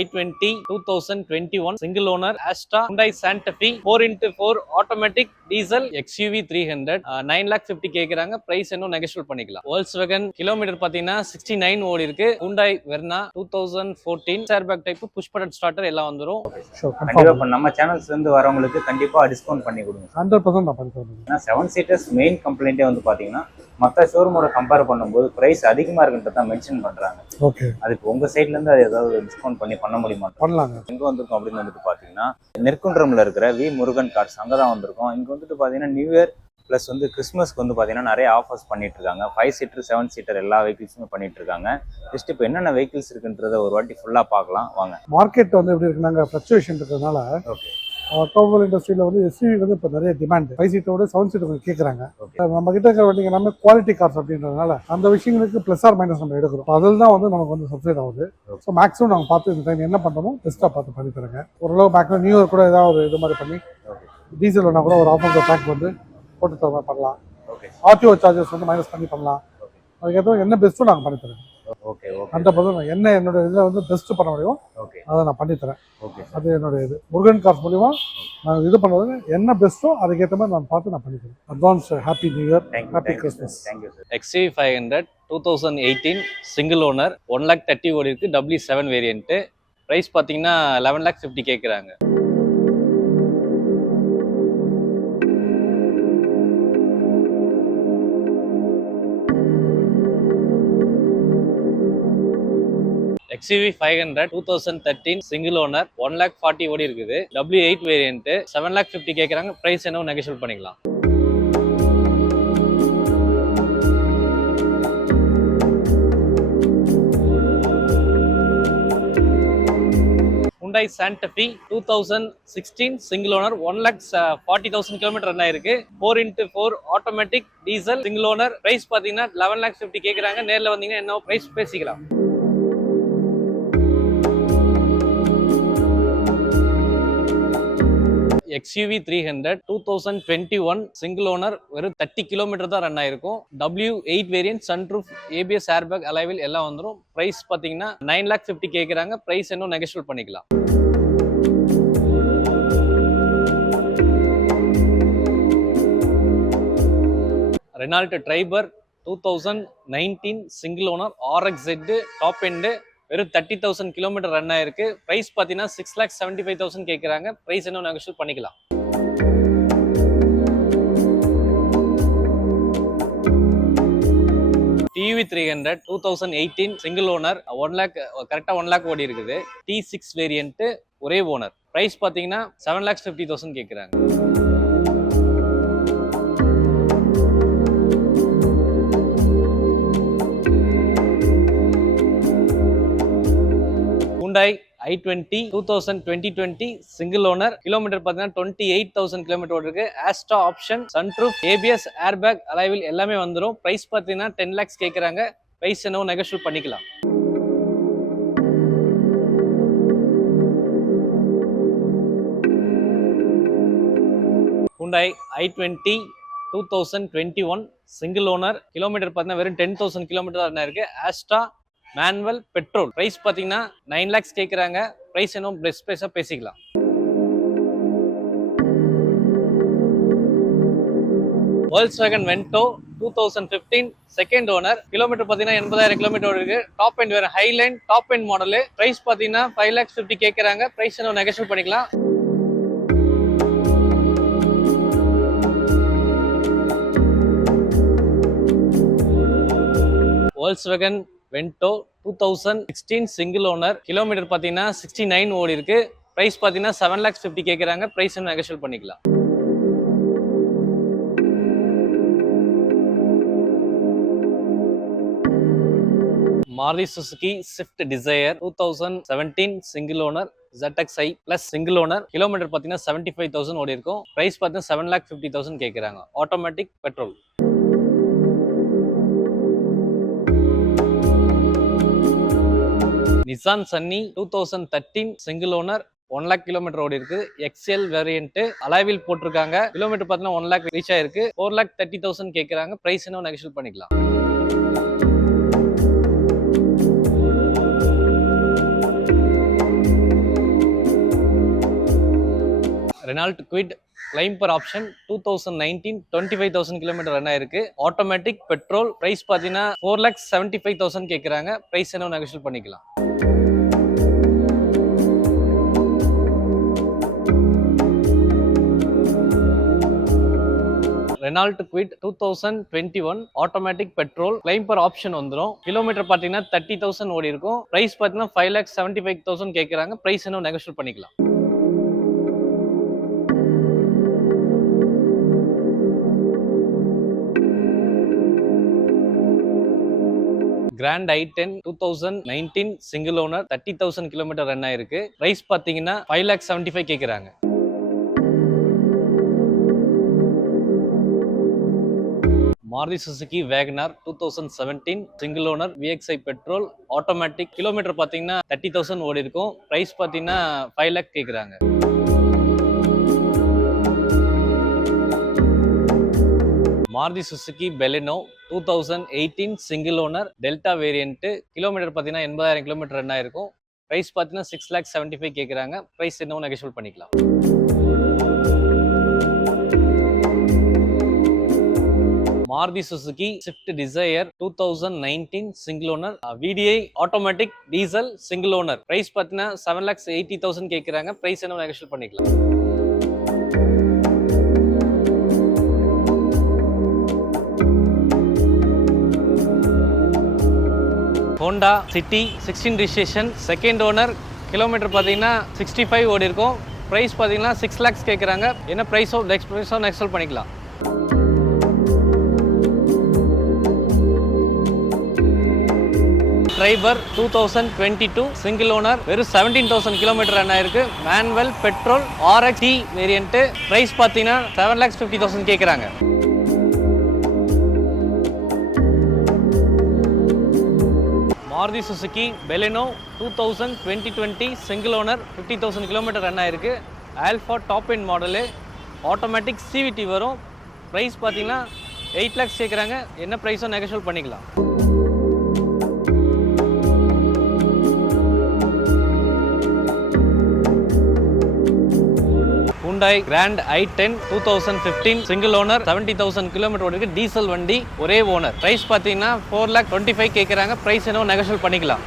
i20 2021 single owner Astra Hyundai Santa Fe 4x4 automatic diesel XUV 300 9 lakh 50 கேக்குறாங்க. Price இன்னும் negotiable பண்ணிக்கலாம். Volkswagen kilometre பாத்தீங்கன்னா 69 ஓடி இருக்கு. Hyundai Verna 2014 airbag type push button starter எல்லாம் வந்துரும். கண்டிப்பா நம்ம சேனல்ஸ்ல இருந்து வரவங்களுக்கு கண்டிப்பா டிஸ்கவுண்ட் பண்ணி கொடுங்க. 100% நான் பண்ணி தருவேன். ஏன்னா 7 சீட்டர்ஸ் மெயின் கம்ப்ளைண்டே வந்து பாத்தீங்கன்னா மற்ற ஷோரூமோட கம்பேர் பண்ணும்போது பிரைஸ் அதிகமா இருக்குன்றத மென்ஷன் பண்றாங்க. ஓகே, அதுக்கு உங்க சைட்ல இருந்து அது ஏதாவது டிஸ்கவுண்ட் பண்ண முடியுமா? பண்ணலாங்க. எங்க வந்திருக்கோம் அப்படின்னு வந்துட்டு பாத்தீங்கன்னா நெற்குன்றம்ல இருக்கிற வி முருகன் கார்ஸ் அங்கதான் வந்திருக்கோம். இங்க வந்துட்டு பாத்தீங்கன்னா நியூ இயர் பிளஸ் வந்து கிறிஸ்மஸ்க்கு வந்து பாத்தீங்கன்னா நிறைய ஆஃபர்ஸ் பண்ணிட்டு இருக்காங்க. 5 சீட்டர் 7 சீட்டர் எல்லா வெஹிக்கிள்ஸுமே பண்ணிட்டு இருக்காங்க. ஜஸ்ட் இப்போ என்னென்ன வெஹிக்கிள்ஸ் இருக்குன்றத ஒரு வாட்டி ஃபுல்லா பார்க்கலாம் வாங்க. மார்க்கெட் வந்து எப்படி இருக்குனாங்க, ஃப்ளக்சுவேஷன் இருக்கிறதுனால ஓகே, ஆட்டோமொபைல் இண்டஸ்ட்ரியில் வந்து எஸ்யூவி வந்து இப்போ நிறைய டிமாண்ட். 5 சீட்டோட 7 சீட்டர் கேட்குறாங்க. நம்ம கிட்ட இருக்கிற வண்டிங்க எல்லாமே குவாலிட்டி கார்ஸ் அப்படின்றதுனால அந்த விஷயங்களுக்கு ப்ளஸ் ஆர் மைனஸ் நம்ம எடுக்கிறோம். அதில் தான் வந்து நமக்கு வந்து சப்சிடி ஆகுது. ஸோ மேக்ஸிமம் நாங்கள் பார்த்து இந்த டைம் என்ன பண்ணுறோமோ பெஸ்ட்டாக பார்த்து பண்ணி தரேங்க. ஓரளவு மேக்ஸிமம் நியூ இயர் கூட ஏதாவது ஒரு இது மாதிரி பண்ணி டீசல் வேணா கூட ஒரு ஆஃபர் பேக் வந்து போட்டு தர மாதிரி பண்ணலாம். ஆர்டிஓ சார்ஜஸ் வந்து மைனஸ் பண்ணி பண்ணலாம். அதுக்கப்புறம் என்ன பெஸ்ட்டோ நாங்கள் பண்ணி தரேன். ஓகே ஓகே, 100% என்ன என்னோட இதில் வந்து பெஸ்ட் பண்ண முடியும் அதை நான் பண்ணித்தரேன். ஓகே, அது என்னோட இது முருகன் கார்ஸ் மூலிமா நான் இது பண்ணுறது என்ன பெஸ்ட்டோ அதுக்கேற்ற மாதிரி நான் பார்த்து நான் பண்ணித்தரேன். Advance happy new year, happy Christmas. Thank you sir. XUV 500 2018 single owner 1,30,000 ஓடி இருக்கு. W7 variant. பிரைஸ் பாத்தீங்கன்னா 11 lakh 50 கேக்குறாங்க. XUV 500 2013 சிங்கிள் ஓனர் 1,40,000 ஓடி இருக்குது. W8 வேரியன்ட் 7 lakh 50 கேக்குறாங்க. பிரைஸ் என்ன நெகோஷியபிள் பண்ணிக்கலாம். Hyundai Santa Fe 2016 single owner 1,40,000 kilometre run ஆயிருக்கு. 4x4 automatic diesel single owner. Price பாத்தீங்கன்னா 11 lakh 50 கேக்குறாங்க. நேர்ல வந்தீங்கன்னா என்ன பிரைஸ் பேசிக்கலாம். XUV 300 2021 சிங்கிள் ஓனர் வெறும் 30 கிலோமீட்டர் தான் ரன் ஆயிருக்கும். W8 variant sunroof ABS airbag alloy wheel எல்லாம் வந்துடும். பிரைஸ் பாத்தீங்கன்னா 9 lakh 50 கேக்குறாங்க. பிரைஸ் இன்னும் நெகோஷியபிள் பண்ணிக்கலாம். Renault Triber 2019 single owner RXZ top end வெறும் 30,000 கிலோமீட்டர் ரன் ஆயிருக்கு. பிரைஸ் பாத்தீங்கன்னா 6,75,000 கேக்குறாங்க. பிரைஸ் இன்னும் நெகோஷியேட் பண்ணிக்கலாம். TUV 300 2018 சிங்கிள் ஓனர் 1 lakh கரெக்டா 1 lakh ஓடி இருக்குது. T6 வேரியன்ட் ஒரே ஓனர். பிரைஸ் பாத்தீங்கன்னா 7,50,000 கேக்குறாங்க. Hyundai i20 2020 single owner kilometre பார்த்தீங்கன்னா 28,000 கிலோமீட்டர் ஓடி இருக்கு. ஆஸ்ட்ரா ஆப்ஷன் சன்ரூஃப் ABS ஏர்பேக் அலைவில் எல்லாமே வந்துடும். பிரைஸ் பார்த்தீங்கன்னா 10 lakhs கேட்குறாங்க. பிரைஸ் என்னவோ நெகோஷியேட் பண்ணிக்கலாம். Hyundai i20 2021 single owner kilometre பார்த்தீங்கன்னா வெறும் 10,000 கிலோமீட்டர் தான் இருக்கு. ஆஸ்ட்ரா மேனுவல் பெட்ரோல். பிரைஸ் பாத்தீங்கன்னா 9 lakhs கேக்குறாங்க. பிரைஸ் இன்னும் பெஸ்ட் பிரைஸா பேசிக்கலாம். Volkswagen Vento 2015 second owner kilometre பாத்தீங்கன்னா 80,000 கிலோமீட்டர் இருக்கு. டாப் எண்ட் வேற Highline top end model. Price பாத்தீங்கன்னா 5 lakhs 50 கேக்குறாங்க. பிரைஸ் இன்னும் நெகோஷியேட் பண்ணிக்கலாம். Volkswagen Vento 2016 single owner kilometre பாத்தீங்கன்னா 69 ஓடி இருக்கு. பிரைஸ் பாத்தீங்கன்னா 7 lakhs 50 கேக்குறாங்க. பிரைஸ் நெகோஷியேட் பண்ணிக்கலாம். Maruti Suzuki Swift Desire 2017 single owner ZXi plus single owner kilometre பாத்தீங்கன்னா 75,000 ஓடி இருக்கும். பிரைஸ் பாத்தீங்கன்னா 7,50,000 கேக்குறாங்க. Automatic petrol. Nissan Sunny 2013 single owner 1 lakh kilometre ஓடி இருக்கு. XL வேரியன்ட் அலாய்வில் போட்டிருக்காங்க. கிலோமீட்டர் பார்த்தீங்கன்னா 1 lakh ரீச் ஆயிருக்கு. 4,30,000 கேட்குறாங்க. பிரைஸ் இன்னும் நெகோஷியேட் பண்ணிக்கலாம். Reynold quit claim per option 2019 25,000 kilometre run ஆயிருக்கு. ஆட்டோமேட்டிக் பெட்ரோல் பிரைஸ் பார்த்தீங்கன்னா 4,75,000 கேட்குறாங்க. பிரைஸ் என்ன நெகோஷியேட் பண்ணிக்கலாம். Reynold quit 2021 automatic petrol claim per option வந்துடும். கிலோமீட்டர் பார்த்தீங்கன்னா 30,000 ஓடி இருக்கும். பிரைஸ் பார்த்தீங்கன்னா 5,75,000 கேட்குறாங்க. பிரைஸ் என்ன நெகோஷியேட் பண்ணிக்கலாம். Grand i10 2019 single owner 30,000 kilometre run ஆயிருக்கு. பிரைஸ் பார்த்தீங்கன்னா 5,75,000 கேட்குறாங்க. Maruti Suzuki wagon R 2017 single owner VXI petrol automatic kilometre பார்த்தீங்கன்னா 30,000 ஓடி இருக்கும். பிரைஸ் பார்த்தீங்கன்னா 5 lakh கேட்குறாங்க. Maruti Suzuki Baleno 2018 single owner delta variant kilometre பார்த்தீங்கன்னா 80,000 கிலோமீட்டர் ரன் ஆயிருக்கும். பிரைஸ் பார்த்தீங்கன்னா 6,75,000 கேட்குறாங்க. பிரைஸ் இன்னும் நெகோஷியேட் பண்ணிக்கலாம். Maruti Suzuki Swift Dzire 2019 single owner VDI automatic diesel single owner price பார்த்தீங்கன்னா 7,80,000 கேட்குறாங்க. பிரைஸ் என்ன நெகோஷியேட் பண்ணிக்கலாம். Honda City 16 registration second owner kilometre பார்த்தீங்கன்னா 65 ஓடி இருக்கும். பிரைஸ் பார்த்தீங்கன்னா 6 lakhs கேட்குறாங்க. என்ன ப்ரைஸோ நெக்ஸ்ட் பண்ணிக்கலாம். ட்ரைபர் 2022 சிங்கிள் ஓனர் வெறும் 17,000 கிலோமீட்டர் ரன் ஆயிருக்கு. Manual petrol RX variant price பார்த்தீங்கன்னா 7,50,000 கேட்குறாங்க. Maruti Suzuki Baleno 2020 single owner 50,000 kilometre run ஆயிருக்கு. Alpha top end model automatic CVT வரும். ப்ரைஸ் பார்த்தீங்கன்னா 8 lakhs கேட்குறாங்க. என்ன ப்ரைஸோ நெகோஷியேட் பண்ணிக்கலாம். Hyundai Grand i10 2015 single owner 70,000 kilometre ஓடிருக்கு. டீசல் வண்டி ஒரே ஓனர். பிரைஸ் பார்த்தீங்கன்னா 4,25,000 கேட்குறாங்க. பிரைஸ் என்ன நெகோஷியேட் பண்ணிக்கலாம்.